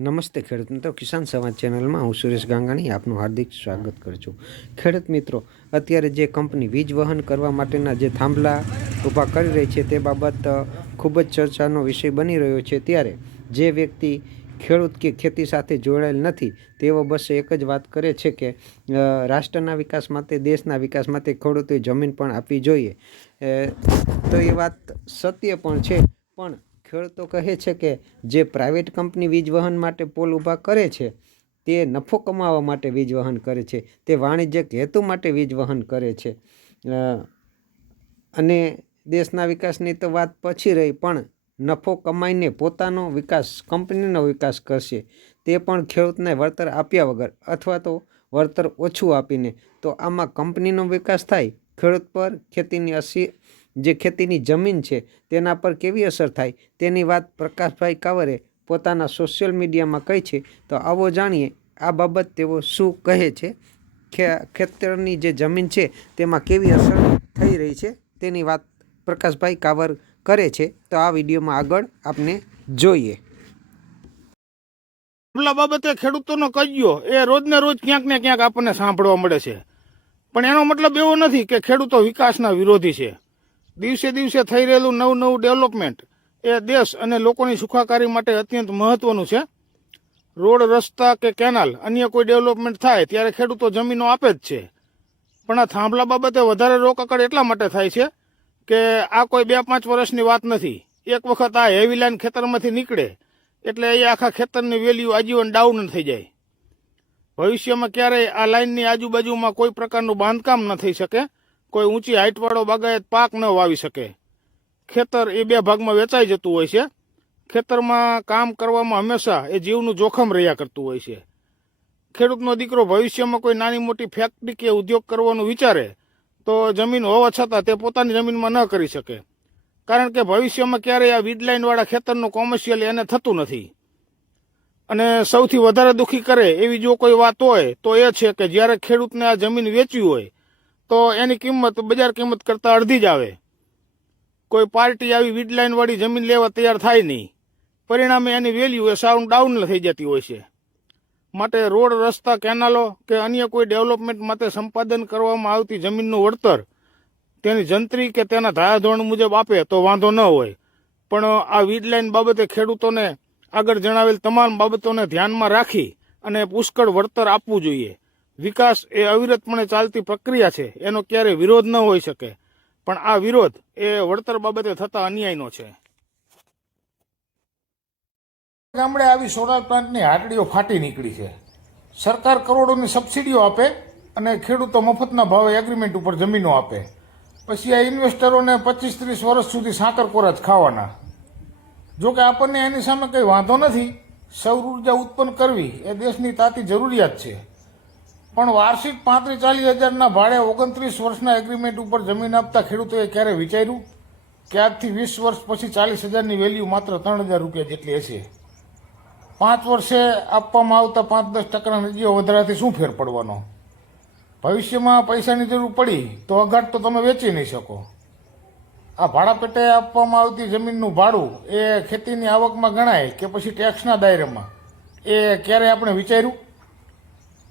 નમસ્તે ખેડૂત મિત્રો, કિસાન સમાજ ચેનલમાં હું સુરેશ ગાંગાણી આપનું હાર્દિક સ્વાગત કરું છું. ખેડૂત મિત્રો, અત્યારે જે કંપની વીજ વહન કરવા માટેના જે થાંભલા ઊભા કરી રહી છે તે બાબત ખૂબ જ ચર્ચાનો વિષય બની રહ્યો છે. ત્યારે જે વ્યક્તિ ખેડૂત કે ખેતી સાથે જોડાયેલ નથી, તેઓ બસ એક જ વાત કરે છે કે રાષ્ટ્રના વિકાસ માટે, દેશના વિકાસ માટે ખેડૂતોએ જમીન પણ આપવી જોઈએ. તો એ વાત સત્ય પણ છે, પણ ખેડૂતો કહે છે કે જે પ્રાઇવેટ કંપની વીજ વહન માટે પોલ ઊભા કરે છે, તે નફો કમાવા માટે વીજ વહન કરે છે, તે વાણિજ્યક હેતુ માટે વીજ વહન કરે છે. અને દેશના વિકાસની તો વાત પછી રહી, પણ નફો કમાઈને પોતાનો વિકાસ, કંપનીનો વિકાસ કરશે, તે પણ ખેડૂતને વળતર આપ્યા વગર અથવા તો વળતર ઓછું આપીને. તો આમાં કંપનીનો વિકાસ થાય, ખેડૂત પર ખેતીની અસી જે ખેતીની જમીન છે, તેના પર કેવી અસર થાય? તેની વાત પ્રકાશભાઈ કાવરે પોતાના સોશિયલ મીડિયામાં કહી છે. તો આવો જાણીએ, આ બાબત તેઓ શું કહે છે? ખેતરની જે જમીન છે, તેમાં કેવી અસર થઈ રહી છે? તેની વાત પ્રકાશભાઈ કાવર કરે છે. તો આ વિડીયોમાં આગળ આપને જોઈએ. મામલા બાબતે ખેડૂતોનો કજ્યો એ રોજને રોજ ક્યાંક ને ક્યાંક આપણને સાંભળવા મળે છે. પણ એનો મતલબ એવો નથી કે ખેડૂતો વિકાસના વિરોધી છે. દિવસે દિવસે થઈ રહેલું નવું નવું ડેવલપમેન્ટ એ દેશ અને લોકોની સુખાકારી માટે અત્યંત મહત્વનું છે. રોડ, રસ્તા કે કેનાલ અન્ય કોઈ ડેવલપમેન્ટ થાય ત્યારે ખેડૂતો જમીનો આપે જ છે. પણ આ થાંભલા બાબતે વધારે રોકકડ એટલા માટે થાય છે કે આ કોઈ બે પાંચ વર્ષની વાત નથી. એક વખત આ હેવી લાઈન ખેતરમાંથી નીકળે એટલે એ આખા ખેતરની વેલ્યુ આજીવન ડાઉન થઈ જાય. ભવિષ્યમાં ક્યારેય આ લાઇનની આજુબાજુમાં કોઈ પ્રકારનું બાંધકામ ન થઈ શકે. કોઈ ઊંચી હાઇટવાળો બાગાયત પાક ન વાવી શકે. ખેતર એ બે ભાગમાં વેચાઈ જતું હોય છે. ખેતરમાં કામ કરવામાં હંમેશા એ જીવનું જોખમ રહ્યા કરતું હોય છે. ખેડૂતનો દીકરો ભવિષ્યમાં કોઈ નાની મોટી ફેક્ટરી કે ઉદ્યોગ કરવાનું વિચારે, તો જમીન હોવા છતાં તે પોતાની જમીનમાં ન કરી શકે. કારણ કે ભવિષ્યમાં ક્યારેય આ વીજલાઇનવાળા ખેતરનું કોમર્શિયલ એને થતું નથી. અને સૌથી વધારે દુઃખી કરે એવી જો કોઈ વાત હોય, તો એ છે કે જ્યારે ખેડૂતને આ જમીન વેચવી હોય તો એની કિંમત, બજાર કિંમત કરતાં અડધી જ આવે. કોઈ પાર્ટી આવી વીજ વાળી જમીન લેવા તૈયાર થાય નહીં. પરિણામે એની વેલ્યુ એ સાવ ડાઉન થઈ જતી હોય છે. માટે રોડ, રસ્તા, કેનાલો કે અન્ય કોઈ ડેવલપમેન્ટ માટે સંપાદન કરવામાં આવતી જમીનનું વળતર તેની જંત્રી કે તેના ધારાધોરણ મુજબ આપે તો વાંધો ન હોય. પણ આ વીજ બાબતે ખેડૂતોને આગળ જણાવેલ તમામ બાબતોને ધ્યાનમાં રાખી અને પુષ્કળ વળતર આપવું જોઈએ. વિકાસ એ અવિરતપણે ચાલતી પ્રક્રિયા છે, એનો ક્યારેય વિરોધ ન હોઈ શકે. પણ આ વિરોધ એ વળતર બાબતે થતા અન્યાયનો છે. ગામડે આવી સોલાર પ્લાન્ટની હાટડીઓ ફાટી નીકળી છે. સરકાર કરોડોની સબસિડીઓ આપે અને ખેડૂતો મફતના ભાવે એગ્રીમેન્ટ ઉપર જમીનો આપે. પછી આ ઇન્વેસ્ટરોને પચીસ ત્રીસ વર્ષ સુધી સાકર કોરા જ ખાવાના. જો કે આપણને એની સામે કંઈ વાંધો નથી, સૌર ઊર્જા ઉત્પન્ન કરવી એ દેશની તાતી જરૂરિયાત છે. પણ વાર્ષિક પાંત્રીસ ચાલીસ હજારના ભાડે ઓગણત્રીસ વર્ષના એગ્રીમેન્ટ ઉપર જમીન આપતા ખેડૂતોએ ક્યારે વિચાર્યું? કે આજથી વીસ વર્ષ પછી ચાલીસ હજારની વેલ્યુ માત્ર ત્રણ હજાર રૂપિયા જેટલી હશે? પાંચ વર્ષે આપવામાં આવતા પાંચ દસ ટકાના નજીઓ વધારાથી શું ફેર પડવાનો? ભવિષ્યમાં પૈસાની જરૂર પડી તો અગાટ તો તમે વેચી નહીં શકો. આ ભાડા પેટે આપવામાં આવતી જમીનનું ભાડું એ ખેતીની આવકમાં ગણાય કે પછી ટેક્સના દાયરામાં? એ ક્યારે આપણે વિચાર્યું?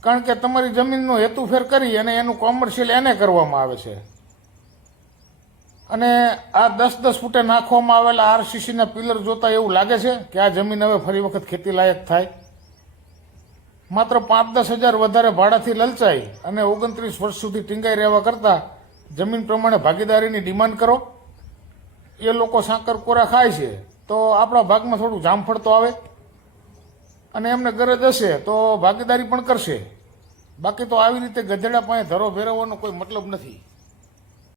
કારણ કે તમારી જમીનનો હેતુફેર કરી અને એનું કોમર્શિયલ એને કરવામાં આવે છે. અને આ દસ દસ ફૂટે નાખવામાં આવેલા આરસીસીના પિલર જોતા એવું લાગે છે કે આ જમીન હવે ફરી વખત ખેતી લાયક થાય. માત્ર પાંચ દસ હજાર વધારે ભાડાથી લલચાઈ અને ઓગણત્રીસ વર્ષ સુધી ટીંગાઈ રહેવા કરતાં જમીન પ્રમાણે ભાગીદારીની ડિમાન્ડ કરો. એ લોકો સાકર કોરા ખાય છે. તો આપણા ભાગમાં થોડું જામફળ તો આવે. અને એમને ગરજ હશે તો ભાગીદારી પણ કરશે. બાકી તો આવી રીતે ગધેડા પાસે ધરો ફેરવવાનો કોઈ મતલબ નથી.